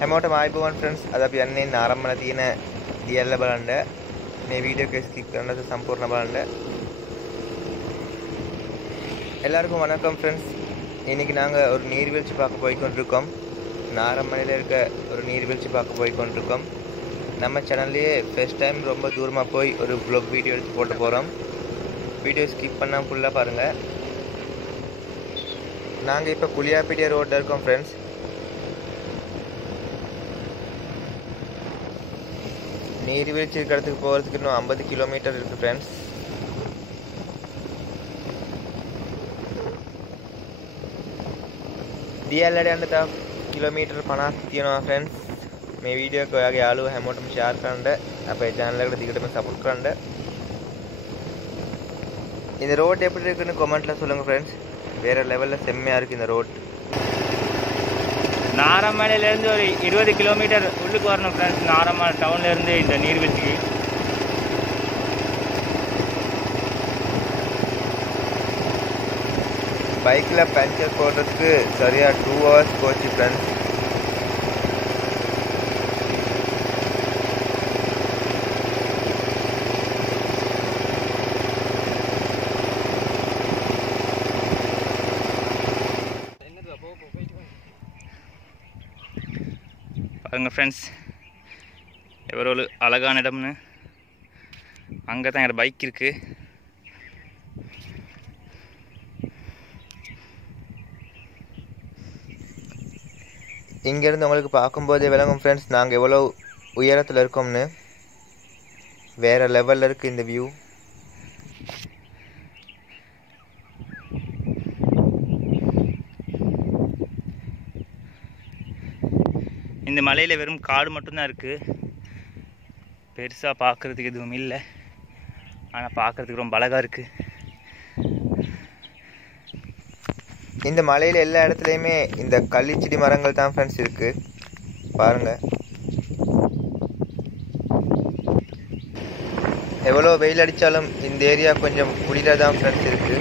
හැමෝටම ආයිබෝවන් ෆ්‍රෙන්ඩ්ස්. අද අපි යන්නේ නාරම්මල තියෙන දියල්ල බලන්න. මේ வீடியோ එක ஸ்கிப் பண்ணாத சம்பூர்ண බලන්න. எல்லாருக்கும் வணக்கம் ஃப்ரெண்ட்ஸ். இன்னைக்கு நாங்க ஒரு நீர்வீழ்ச்சி பார்க்க போய் கொண்டிருக்கோம். நாரம்மலையில இருக்க ஒரு நீர்வீழ்ச்சி பார்க்க போய் கொண்டிருக்கோம். நம்ம சேனல்லையே ஃபர்ஸ்ட் டைம் ரொம்ப தூரமா போய் ஒரு vlog வீடியோ எடுத்து போட்டு போறோம். வீடியோ ஸ்கிப் பண்ணாம ஃபுல்லா பாருங்க. நாங்க இப்ப புளியாப்பிட்டிய ரோட்ல இருக்கோம் ஃப்ரெண்ட்ஸ். நீர்வீழ்ச்சி இருக்கிறதுக்கு போகிறதுக்கு இன்னும் 50 கிலோமீட்டர் இருக்குது ஃப்ரெண்ட்ஸ். දියල්ලට යන්න කිලෝමීටර් 50ක් තියෙනවා ஃப்ரெண்ட்ஸ். මේ වීඩියෝ එක ඔයාගේ යාළුවෝ හැමෝටම ෂෙයාර් කරන්න, අපේ channel එකට දිගටම සපෝට් කරන්න. இந்த ரோட் எப்படி இருக்குன்னு கமெண்ட்ல சொல்லுங்க ஃப்ரெண்ட்ஸ். வேற லெவல்ல செம்மையா இருக்கு இந்த ரோட். நாரமலையிலேருந்து ஒரு 20 கிலோமீட்டர் உள்ளுக்கு வரணும் ஃப்ரெண்ட்ஸ். நாரமலை டவுன்லேருந்து இந்த நீர்வீழ்ச்சிக்கு. பைக்கில் பஞ்சர் போடுறதுக்கு சரியாக 2 hours போச்சு ஃப்ரெண்ட்ஸ். பாருங்கள் ஃப்ரெண்ட்ஸ், எவ்வளோ ஒரு அழகான இடம்னு. அங்கே தான் என்னோடய பைக் இருக்குது. இங்கேருந்து உங்களுக்கு பார்க்கும்போதே விளங்கும் ஃப்ரெண்ட்ஸ், நாங்கள் எவ்வளோ உயரத்தில் இருக்கோம்னு. வேறு லெவலில் இருக்குது இந்த வியூ. இந்த மலையில் வெறும் காடு மட்டும்தான் இருக்குது. பெருசாக பார்க்குறதுக்கு எதுவும் இல்லை, ஆனால் பார்க்குறதுக்கு ரொம்ப அழகாக இருக்குது. இந்த மலையில் எல்லா இடத்துலையுமே இந்த கள்ளிச்செடி மரங்கள் தான் ஃப்ரெண்ட்ஸ் இருக்குது. பாருங்கள் எவ்வளோ வெயில் அடித்தாலும் இந்த ஏரியா கொஞ்சம் குளிராக தான் ஃப்ரெண்ட்ஸ் இருக்குது.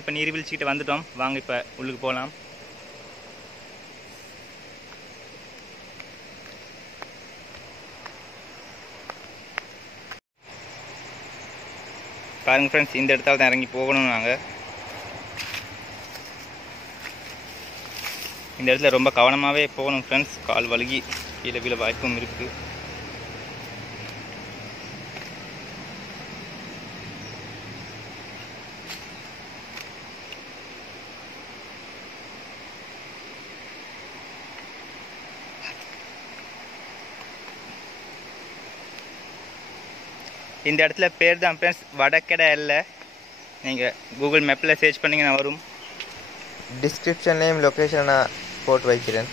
இப்போ நீர்வீழ்ச்சிக்கிட்ட வந்துட்டோம். வாங்க இப்போ உள்ளுக்கு போகலாம். பாருங்கள் ஃப்ரெண்ட்ஸ், இந்த இடத்தால தான் இறங்கி போகணும். நாங்கள் இந்த இடத்துல ரொம்ப கவனமாகவே போகணும் ஃப்ரெண்ட்ஸ். கால் வழுகி கீழே கீழே வாய்ப்பும் இருக்குது. இந்த இடத்துல பேர் தான் ஃப்ரெண்ட்ஸ் வடக்கடை இல்லை. நீங்கள் கூகுள் மேப்பில் சர்ச் பண்ணிங்கன்னா வரும். டிஸ்கிரிப்ஷன்லேயும் லொக்கேஷன் நான் போட்டு வைக்கிறேன்.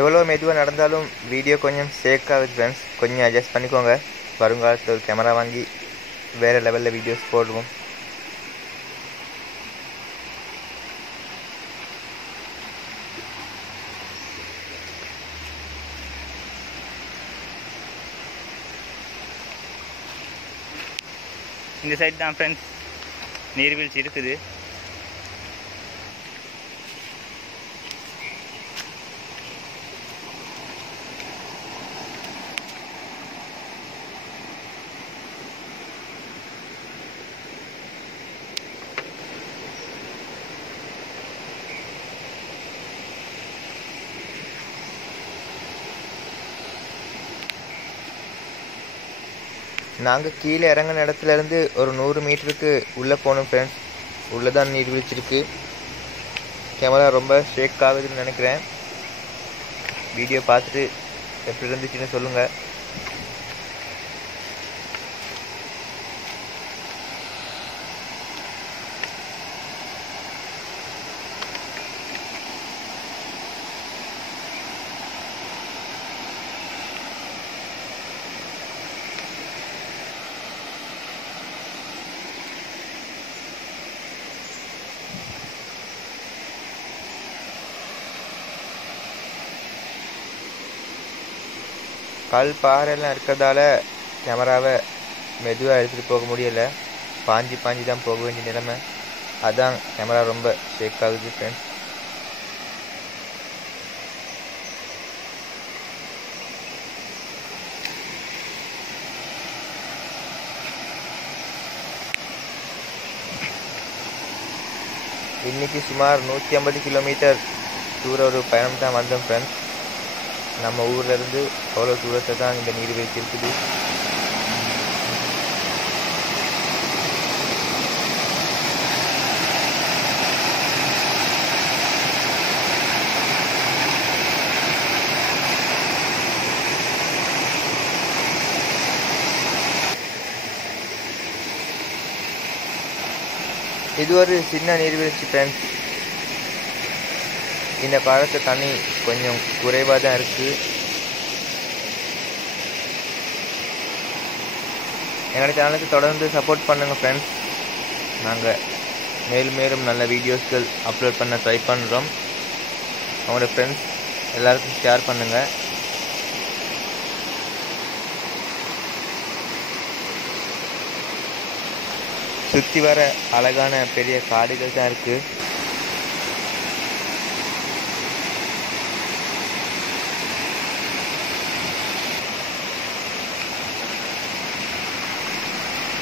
எவ்வளோ மெதுவாக நடந்தாலும் வீடியோ கொஞ்சம் ஷேக் ஆகுது ஃப்ரெண்ட்ஸ். கொஞ்சம் அட்ஜஸ்ட் பண்ணிக்கோங்க. வருங்காலத்தில் ஒரு கேமரா வாங்கி வேறு லெவலில் வீடியோஸ் போடுவோம். இந்த சைடு தான் ஃப்ரெண்ட்ஸ் நீர்வீழ்ச்சி இருக்குது. நாங்கள் கீழே இறங்கின இடத்துலேருந்து ஒரு 100 மீட்டருக்கு உள்ளே போகணும் ஃப்ரெண்ட்ஸ். உள்ளே தான் நீர்வீழ்ச்சி இருக்குது. கேமரா ரொம்ப ஷேக் ஆகுதுன்னு நினைக்கிறேன். வீடியோ பார்த்துட்டு எப்படி இருந்துச்சுன்னு சொல்லுங்கள். கல் பாறையெல்லாம் இருக்கிறதால கேமராவை மெதுவாக எடுத்துகிட்டு போக முடியலை. பாஞ்சி தான் போக வேண்டிய நிலைமை. அதான் கேமரா ரொம்ப ஷேக் ஆகுது ஃப்ரெண்ட்ஸ். இன்றைக்கி சுமார் 150 கிலோமீட்டர் தூர ஒரு பயணம் தான் வந்தோம் ஃப்ரெண்ட்ஸ். நம்ம ஊர்லேருந்து அவ்வளோ தூரத்தை தான் இந்த நீர்வீழ்ச்சி இருக்குது. இது ஒரு சின்ன நீர்வீழ்ச்சி ஃப்ரெண்ட்ஸ். இந்த காலத்து தண்ணி கொஞ்சம் குறைவாக தான் இருக்குது. எங்களோட சேனலுக்கு தொடர்ந்து சப்போர்ட் பண்ணுங்கள் ஃப்ரெண்ட்ஸ். நாங்கள் மேலும் நல்ல வீடியோஸ்கள் அப்லோட் பண்ண ட்ரை பண்ணுறோம். அவங்களோட ஃப்ரெண்ட்ஸ் எல்லாருக்கும் ஷேர் பண்ணுங்கள். சுற்றி வர அழகான பெரிய காடுகள் தான் இருக்குது.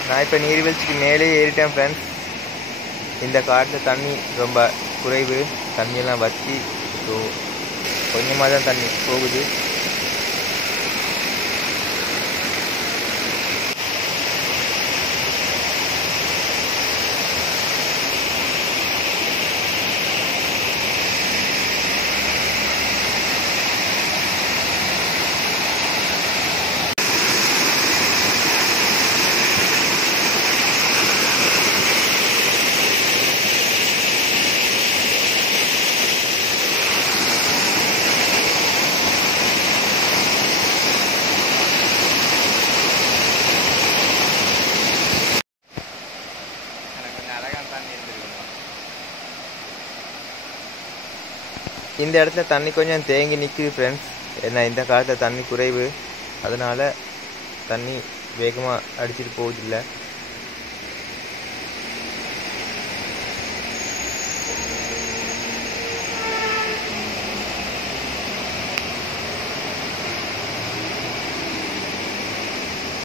நான் இப்போ நீர்வீழ்ச்சிக்கு மேலே ஏறிட்டேன் ஃப்ரெண்ட்ஸ். இந்த காட்டில் தண்ணி ரொம்ப குறைவு. தண்ணியெல்லாம் வற்றி ஸோ கொஞ்சமாக தான் தண்ணி போகுது. இந்த இடத்துல தண்ணி கொஞ்சம் தேங்கி நிற்குது ஃப்ரெண்ட்ஸ். ஏன்னா இந்த காலத்தில் தண்ணி குறைவு, அதனால் தண்ணி வேகமாக அடிச்சிட்டு போகுதில்லை.